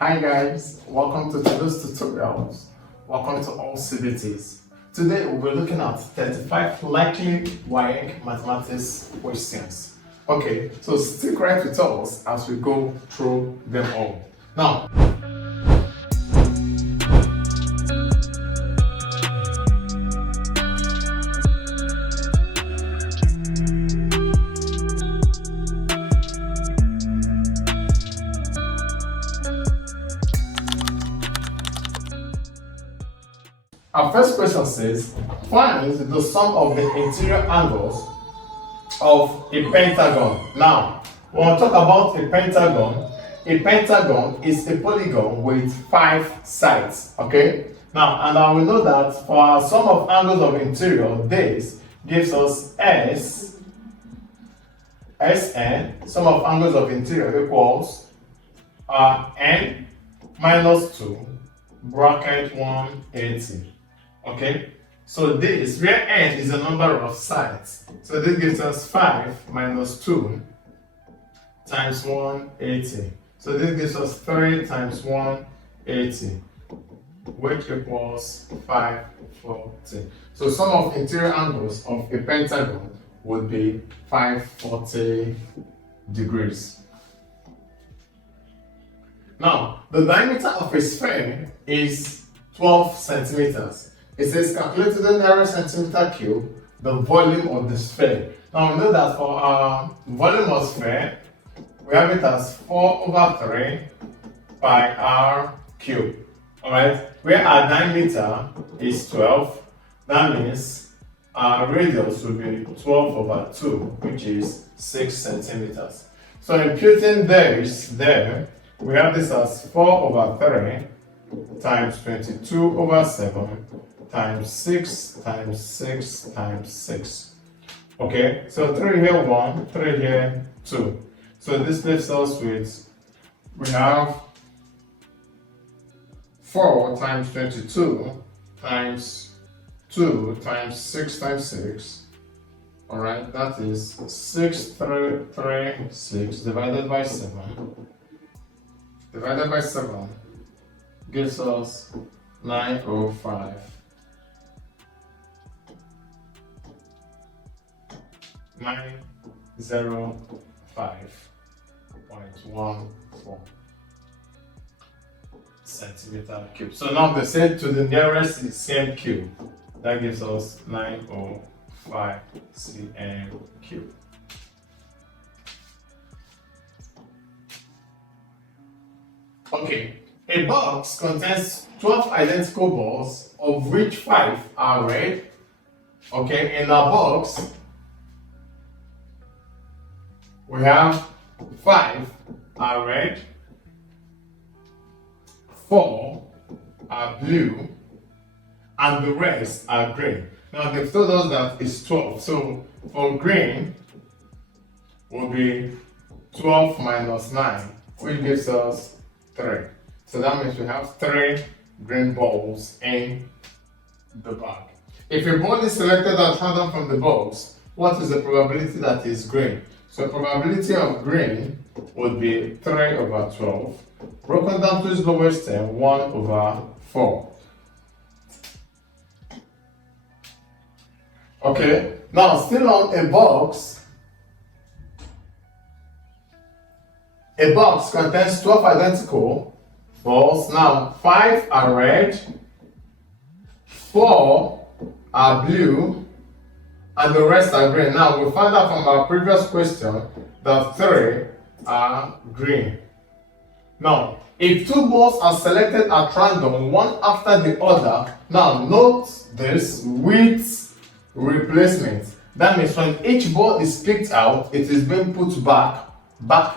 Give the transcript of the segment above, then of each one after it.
Hi guys, welcome to today's tutorials. Welcome to AllCBTs. Today we'll be looking at 35 likely WAEC Mathematics questions. Okay, so stick right with us as we go through them all. Now, our first question says, find the sum of the interior angles of a pentagon. Now, when we talk about a pentagon is a polygon with 5 sides, okay? Now, and I will know that for our sum of angles of interior, this gives us Sn, sum of angles of interior equals n minus 2 bracket 180. Okay, so this, where n is the number of sides, so this gives us 5 minus 2 times 180. So this gives us 3 times 180, which equals 540. So sum of interior angles of a pentagon would be 540 degrees. Now, the diameter of a sphere is 12 centimeters. It says calculate to the nearest centimeter cube the volume of the sphere. Now we know that for our volume of sphere, we have it as 4 over 3 pi r cube. Alright, where our diameter is 12, that means our radius will be 12 over 2, which is 6 centimeters. So imputing this there, we have this as 4 over 3 times 22 over 7 times 6 times 6 times 6. Okay, so 3 here 1, 3 here 2. So this leaves us with, we have 4 times 22 times 2 times 6 times 6. Alright, that is 6 divided by 7. Divided by 7 gives us 905. 905.14 centimeter cube. So now they say to the nearest cm cube, that gives us 905 cm cube. Okay, a box contains 12 identical balls, of which 5 are red. Okay, in our box, we have 5 are red, 4 are blue, and the rest are green. Now they've told us that it's 12, so for green will be 12 minus 9, which gives us 3. So that means we have 3 green balls in the bag. If a ball is selected at random from the box, what is the probability that is green? So probability of green would be 3 over 12, broken down to its lowest term, 1 over 4. Okay, now still on a box contains 12 identical balls. Now 5 are red, 4 are blue, and the rest are green. Now we found out from our previous question that 3 are green. Now, if 2 balls are selected at random, one after the other, now note this with replacement. That means when each ball is picked out, it is being put back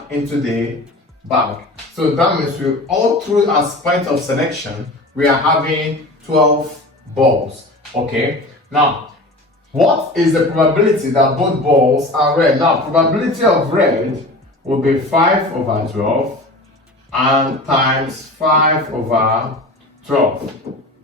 into the bag. So that means we all through as point of selection, we are having 12 balls. Okay, now what is the probability that both balls are red? Now, probability of red will be 5 over 12 and times 5 over 12.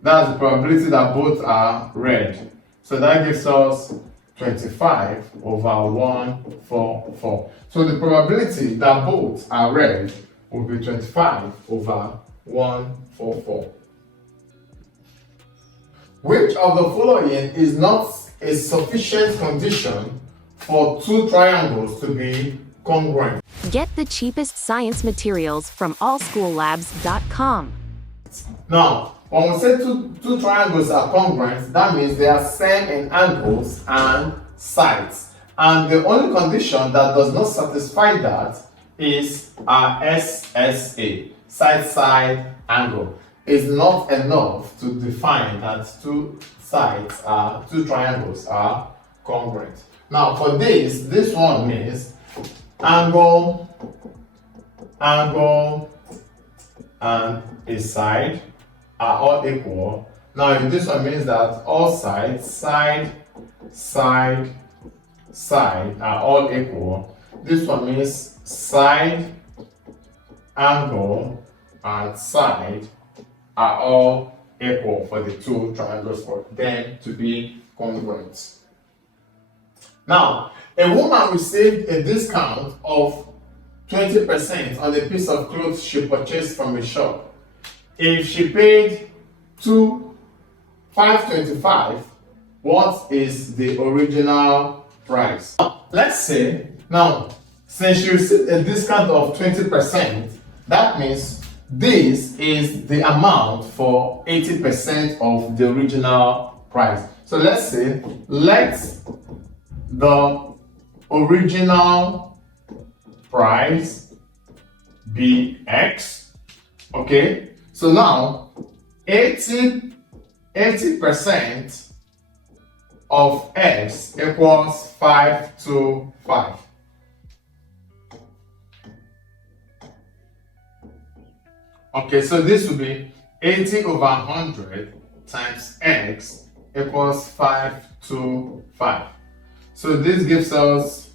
That's the probability that both are red. So that gives us 25 over 144. So the probability that both are red will be 25 over 144. Which of the following is not a sufficient condition for two triangles to be congruent? Get the cheapest science materials from allschoollabs.com. Now, when we say two triangles are congruent, that means they are same in angles and sides. And the only condition that does not satisfy that is our SSA, side-side angle. It's not enough to define that two triangles are congruent. Now for this one means angle, and a side are all equal. Now if this one means that all sides, side, are all equal. This one means side, angle, and side are all equal for the two triangles for them to be congruent. Now, a woman received a discount of 20% on a piece of clothes she purchased from a shop. If she paid $5.25, what is the original price? Let's say, now, since she received a discount of 20%, that means this is the amount for 80% of the original price. So let's say, let the original price be X. Okay, so now 80% of X equals 525. Okay, so this will be 80 over 100 times X equals 525. So this gives us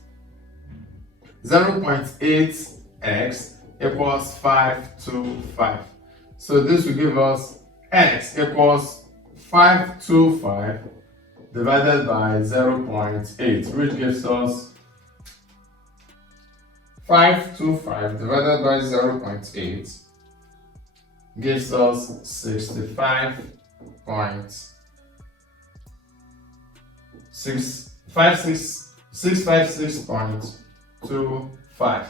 0.8x equals 525. So this will give us x equals 525 divided by 0.8, which gives us 525 divided by 0.8 gives us 656.25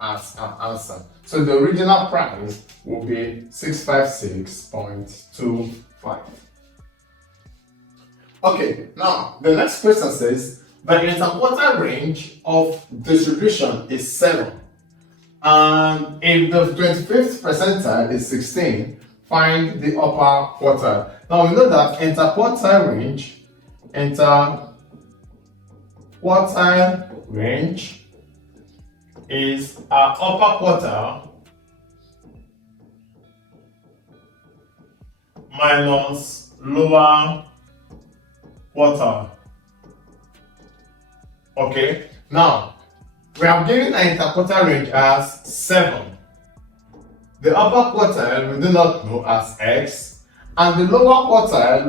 as an answer. So the original price will be 656.25. Okay, now the next question says the interquartile range of distribution is 7. And if the 25th percentile is 16, find the upper quartile. Now we know that interquartile range is our upper quartile minus lower quartile. Okay, now we have given an interquartile range as 7. The upper quartile we do not know as x, and the lower quartile,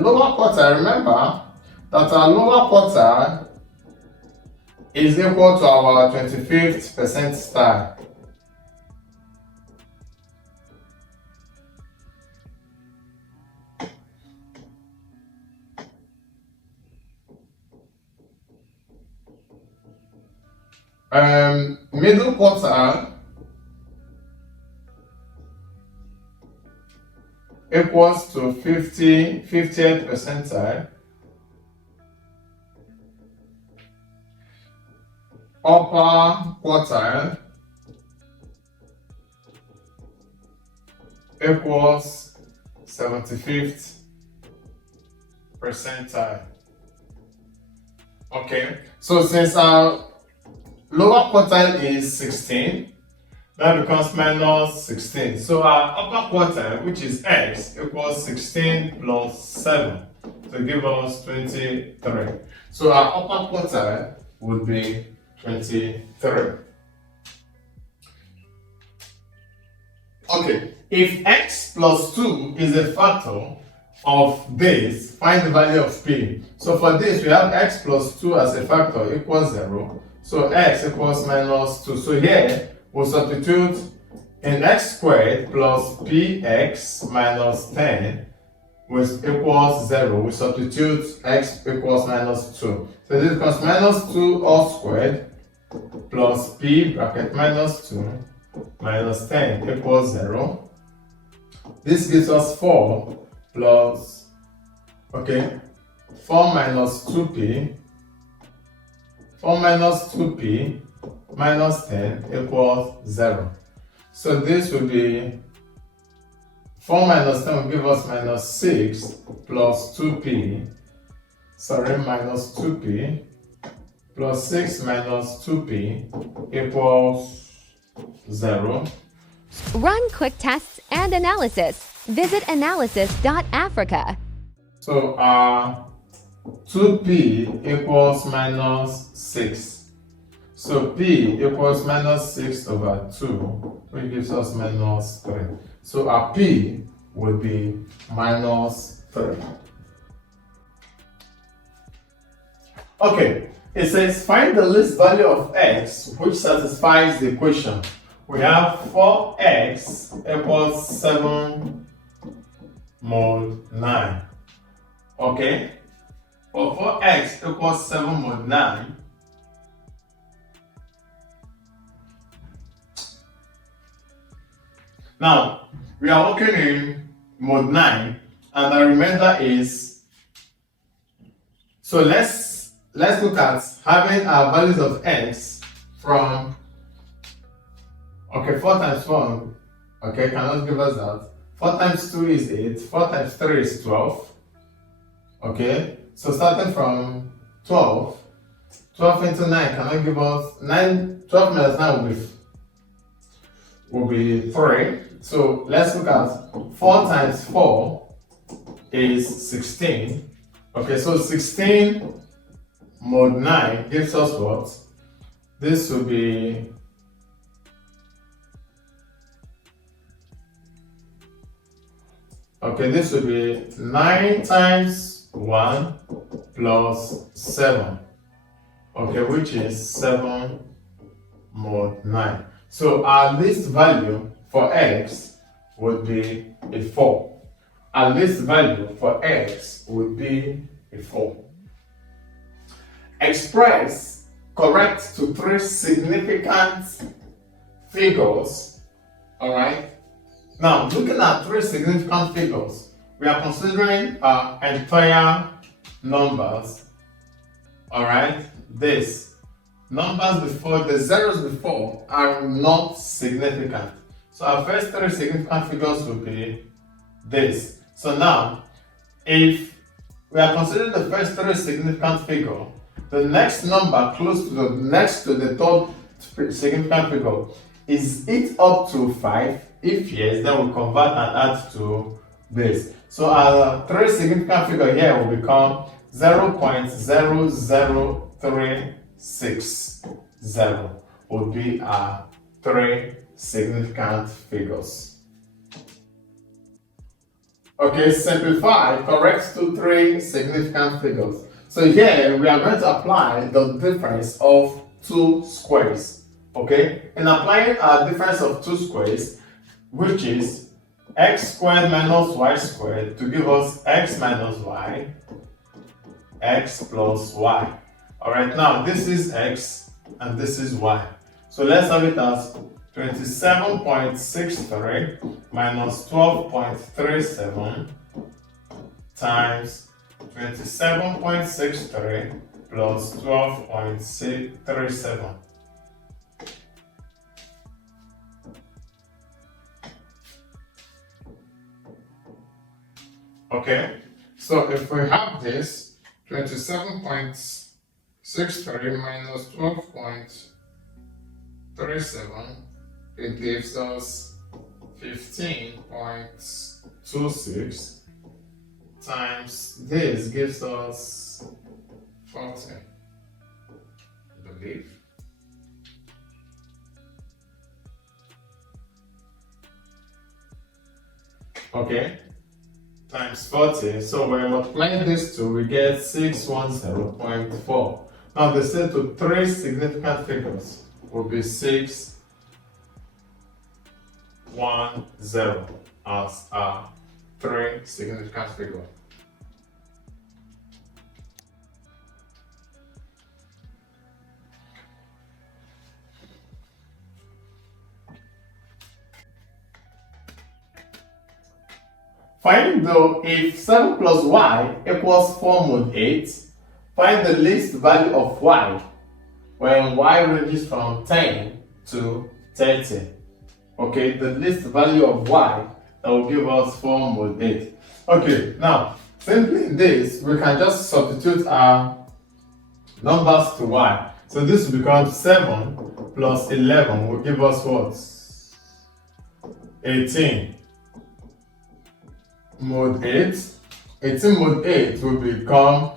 remember that our lower quartile is equal to our 25th percentile. Middle quartile equals to 50th percentile. Upper quartile equals 75th percentile. Okay, so since our lower quartile is 16, that becomes minus 16. So our upper quartile, which is x, equals 16 plus 7 to give us 23. So our upper quartile would be 23. Okay, if x plus 2 is a factor of this, find the value of p. So for this, we have x plus 2 as a factor equals 0. So x equals minus 2. So here, we'll substitute in x squared plus px minus 10 which equals 0, we substitute x equals minus 2. So this becomes minus 2 all squared plus p bracket minus 2 minus 10 equals 0. This gives us 4 plus, 4 minus 2p, 4 minus 2p minus 10 equals 0. So this will be 4 minus 10 will give us minus 6 plus 2p, minus 2p plus 6 minus 2p equals 0. Run quick tests and analysis. Visit analysis.africa. So 2p equals minus 6. So p equals minus 6 over 2, which gives us minus 3. So our p will be minus 3. Okay, it says find the least value of x which satisfies the equation. We have 4x equals 7 mod 9. Okay, for 4x equals 7 mod 9, now we are working in mod 9 and the remainder is, so let's look at having our values of x from 4 times 1 cannot give us that. 4 times 2 is 8, 4 times 3 is 12. So starting from 12 into 9 cannot give us 9. 12 minus 9 will be 3. So let's look at 4 times 4 is 16. So 16 mod 9 gives us what? This will be this will be 9 times 1 plus 7. Which is 7 mod 9. So our least value for x would be a 4. Our least value for x would be a 4. Express correct to 3 significant figures. Alright? Now, looking at 3 significant figures, we are considering entire numbers. Alright? This. Numbers before, the zeros before are not significant. So our first 3 significant figures will be this. So now, if we are considering the first 3 significant figure, the next number close to the third significant figure, is it up to 5? If yes, then we'll convert and add to this. So our 3 significant figure here will become 0.00360 would be our 3 significant figures. Simplify correct to 3 significant figures. So here we are going to apply the difference of 2 squares. In applying our difference of 2 squares, which is x squared minus y squared to give us x minus y, x plus y. Alright, now this is x and this is y. So let's have it as 27.63 minus 12.37 times 27.63 plus 12.37. So if we have this 27.63 minus 12.37, it gives us 15.26 times this gives us 40, I believe. Times 40. So when we multiply these two, we get 610.4. Now they say to 3 significant figures will be 6 1, 0 as our 3 significant figures. Find though if 7 plus y equals 4 mod 8, find the least value of y when y ranges from 10 to 30. Okay, the least value of y that will give us 4 mod 8. Okay, now simply in this we can just substitute our numbers to y. So this will become 7 plus 11 will give us what? 18 mod 8. 18 mod 8 will become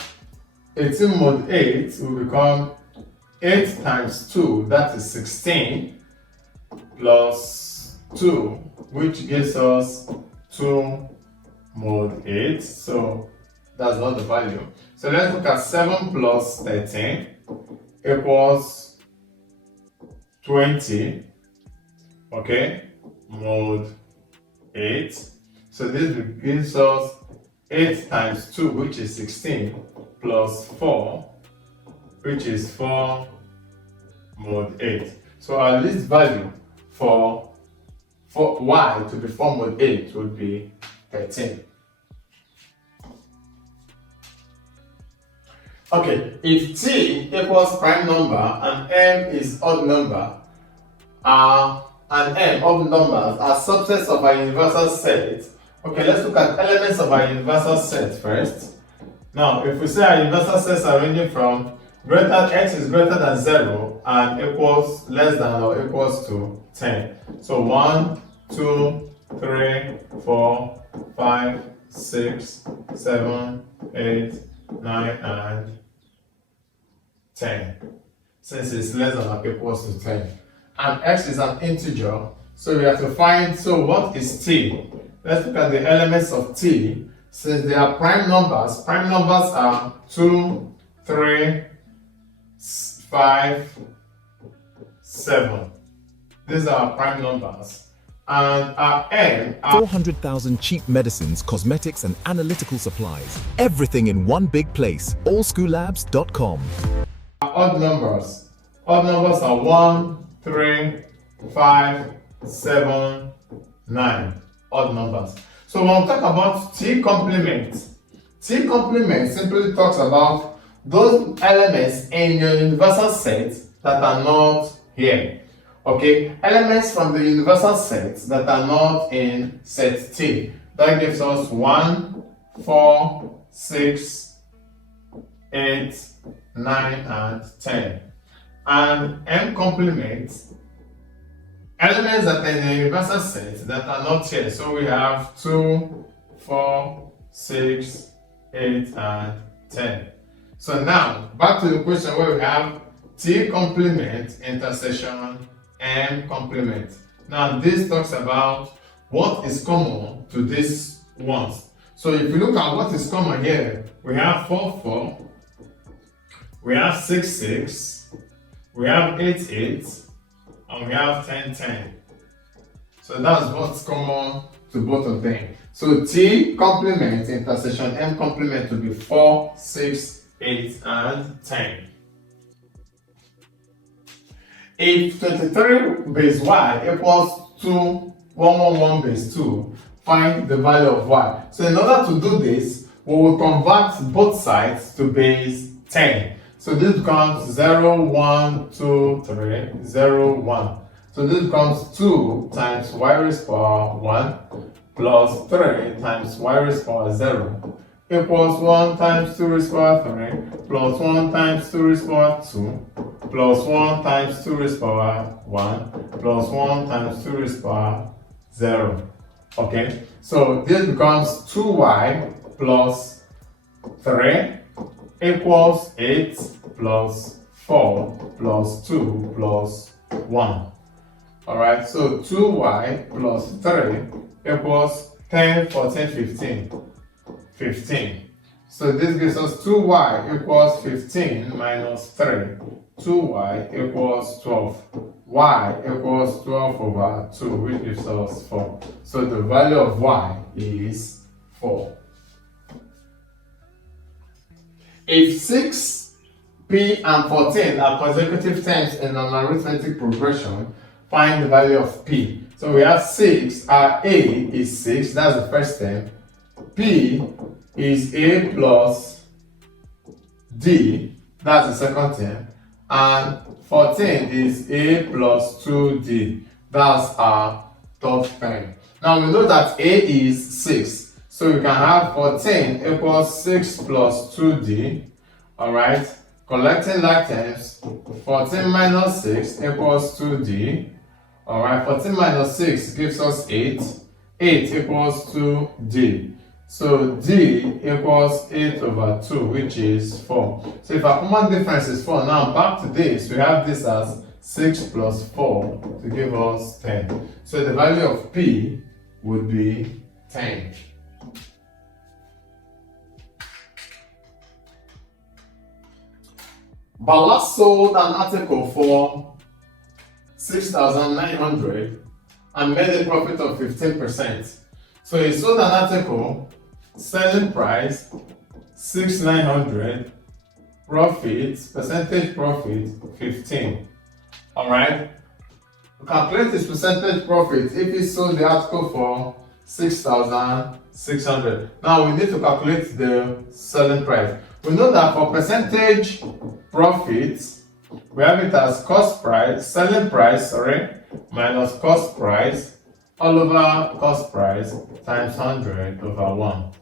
8 times 2, that is 16, plus 2, which gives us 2 mod 8. So that's not the value. So let's look at 7 plus 13 equals 20. Okay, mod 8. So this gives us 8 times 2, which is 16, plus 4, which is 4 mod 8. So our least value for y to be 4 mod 8 would be 13. Okay, if t equals prime number and m is odd number, and m odd numbers are subsets of our universal set. Okay, let's look at elements of our universal set first. Now, if we say our universal sets are ranging from x is greater than 0 and equals less than or equals to 10. So 1, 2, 3, 4, 5, 6, 7, 8, 9, and 10. Since it's less than or equals to 10. And x is an integer, so we have to find, so what is t? Let's look at the elements of t. Since they are prime numbers are 2, 3, 5, 7. These are our prime numbers. And our n are 400,000 cheap medicines, cosmetics, and analytical supplies. Everything in one big place. AllSchoolLabs.com. odd numbers. Odd numbers are 1, 3, 5, 7, 9. Odd numbers. So when we talk about t complement simply talks about those elements in your universal set that are not here. Okay, elements from the universal set that are not in set T. That gives us 1, 4, 6, 8, 9, and 10. And m complements elements that are in the universal set that are not here. So we have 2, 4, 6, 8, and 10. So now, back to the question where we have T complement intersection M complement. Now this talks about what is common to these ones. So if you look at what is common here, we have 4, 4, we have 6, 6, we have 8, 8, and we have 10, 10. So that's what's common to both of them. So T complement intersection M complement to be 4, 6, 8, and 10. If 23 base y equals 2, 111 base 2, find the value of y. So in order to do this, we will convert both sides to base 10. So this becomes 0, 1, 2, 3, 0, 1. So this becomes 2 times y raised to power 1 plus 3 times y raised to power 0 equals 1 times 2 raised to power 3 plus 1 times 2 raised to power 2 plus 1 times 2 raised to power 1 plus 1 times 2 raised to power 0. Okay, so this becomes 2y plus 3 equals 8 plus 4 plus 2 plus 1. Alright, so 2y plus 3 equals 10, 14, 15. 15. So this gives us 2y equals 15 minus 3. 2y equals 12. Y equals 12 over 2, which gives us 4. So the value of y is 4. If 6, p, and 14 are consecutive terms in an arithmetic progression, find the value of p. So we have 6, our a is 6, that's the first term. P is a plus d, that's the second term. And 14 is a plus 2d, that's our third term. Now we know that a is 6, so we can have 14 equals 6 plus 2d, alright? Collecting like terms, 14 minus 6 equals 2d, alright? 14 minus 6 gives us 8, 8 equals 2d. So d equals 8 over 2, which is 4. So if our common difference is 4, now back to this, we have this as 6 plus 4 to give us 10. So the value of p would be 10. Bala sold an article for 6,900 and made a profit of 15%. So he sold an article, selling price 6,900, profit, percentage profit 15. Alright? To calculate his percentage profit if he sold the article for 6,600. Now we need to calculate the selling price. We know that for percentage profit, we have it as cost price, selling price, minus cost price all over cost price times 100 over 1.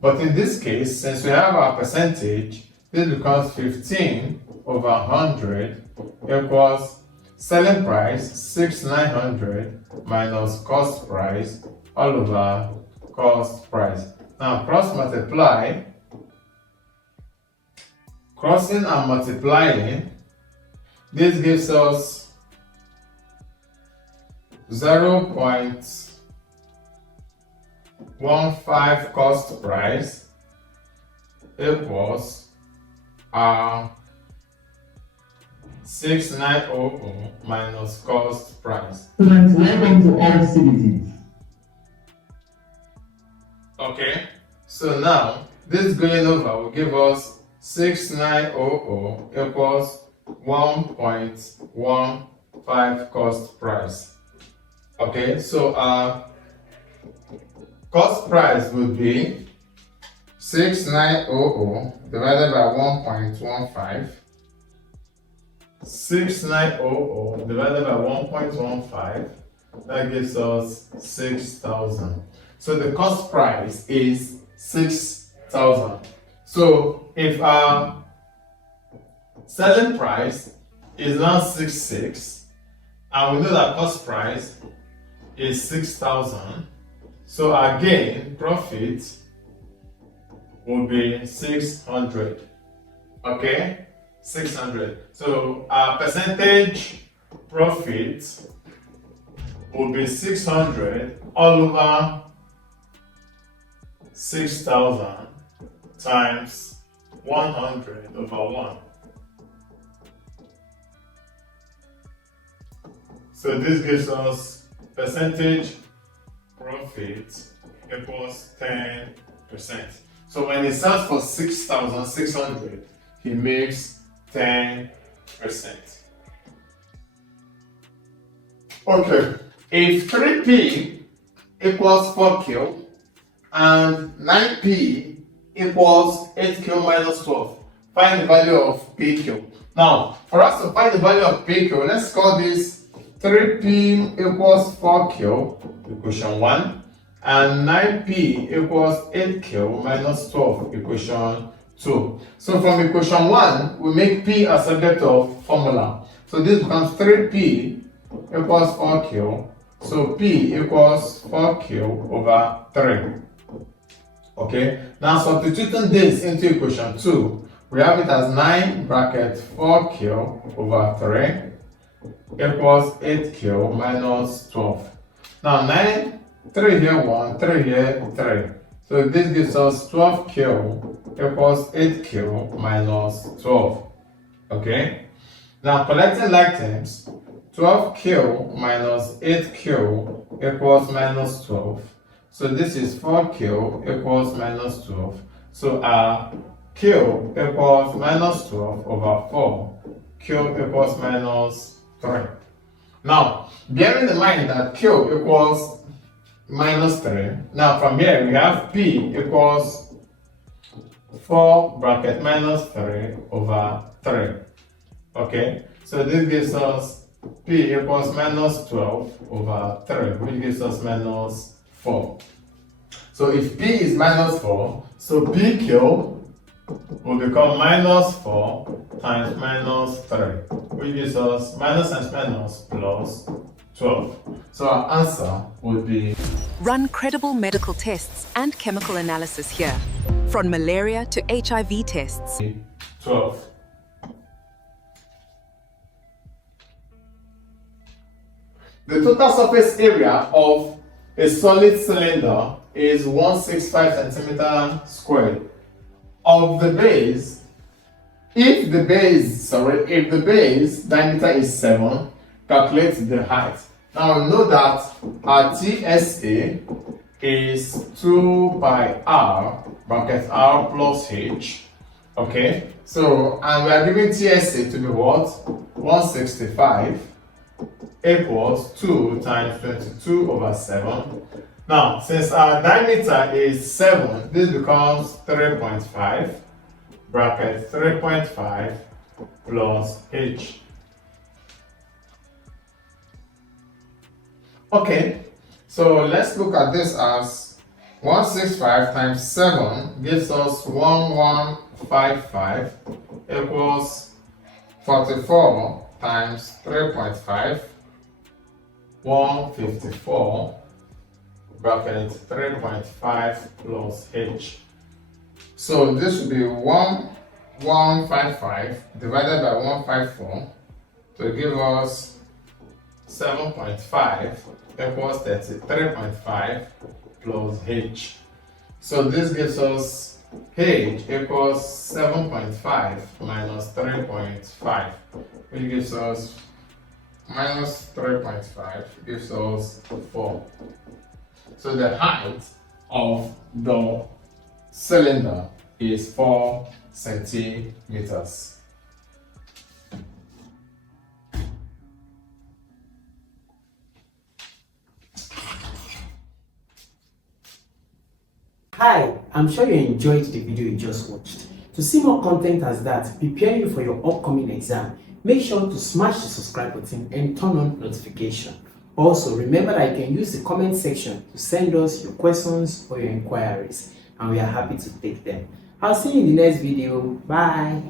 But in this case, since we have our percentage, this becomes 15 over 100 equals selling price 6,900 minus cost price all over cost price. Now cross multiply, crossing and multiplying, this gives us 0.15 cost price equals 6,900 minus cost price. Welcome to AllCBTs. Okay, so now this going over will give us 6,900 equals 1.15 cost price. Okay, so our cost price would be 6,900 divided by 1.15. 6,900 divided by 1.15, that gives us 6,000. So the cost price is 6,000. So if our selling price is now 66, and we know that cost price is 6,000, so our gain, profit, will be 600. Okay? 600. So our percentage profit will be 600 all over 6,000 times 100 over 1. So this gives us percentage profit equals 10%. So when he sells for 6,600, he makes 10%. Okay, if 3p equals 4q and 9p equals 8q minus 12, find the value of pq. Now, for us to find the value of pq, let's call this 3p equals 4q, equation 1, and 9p equals 8q minus 12, equation 2. So from equation 1, we make p a subject of formula. So this becomes 3p equals 4q. So p equals 4q over 3. Okay, now substituting this into equation 2, we have it as 9 bracket 4q over 3 equals 8q minus 12. Now 9, 3 here 1, 3 here 3. So this gives us 12Q equals 8Q minus 12. Okay? Now collecting like terms, 12Q minus 8Q equals minus 12. So this is 4Q equals minus 12. So our Q equals minus 12 over 4. Q equals minus 3. Now, bearing in mind that Q equals minus 3, now from here we have P equals 4 bracket minus 3 over 3. Okay, so this gives us P equals minus 12 over 3, which gives us minus 4. So if P is minus 4, so PQ will become minus 4 times minus 3, which gives us minus times minus plus 12. So our answer would be... Run credible medical tests and chemical analysis here, from malaria to HIV tests. 12. The total surface area of a solid cylinder is 165 centimeter squared. Of the base, if the base diameter is 7, calculate the height. Now know that our TSA is 2 by R bracket R plus H. Okay, so and we are giving TSA to be what? 165 equals 2 times 22 over 7. Now, since our diameter is 7, this becomes 3.5 bracket 3.5 plus H. Okay, so let's look at this as 165 times 7 gives us 1155 equals 44 times 3.5, 154 bracket 3.5 plus H. So this would be 1155 divided by 154 to give us 7.5 equals 33.5 plus H. So this gives us H equals 7.5 minus 3.5, which gives us minus 3.5 gives us 4. So the height of the cylinder is 4 centimeters. Hi, I'm sure you enjoyed the video you just watched. To see more content as that, preparing you for your upcoming exam, make sure to smash the subscribe button and turn on notification. Also, remember that you can use the comment section to send us your questions or your inquiries, and we are happy to take them. I'll see you in the next video. Bye.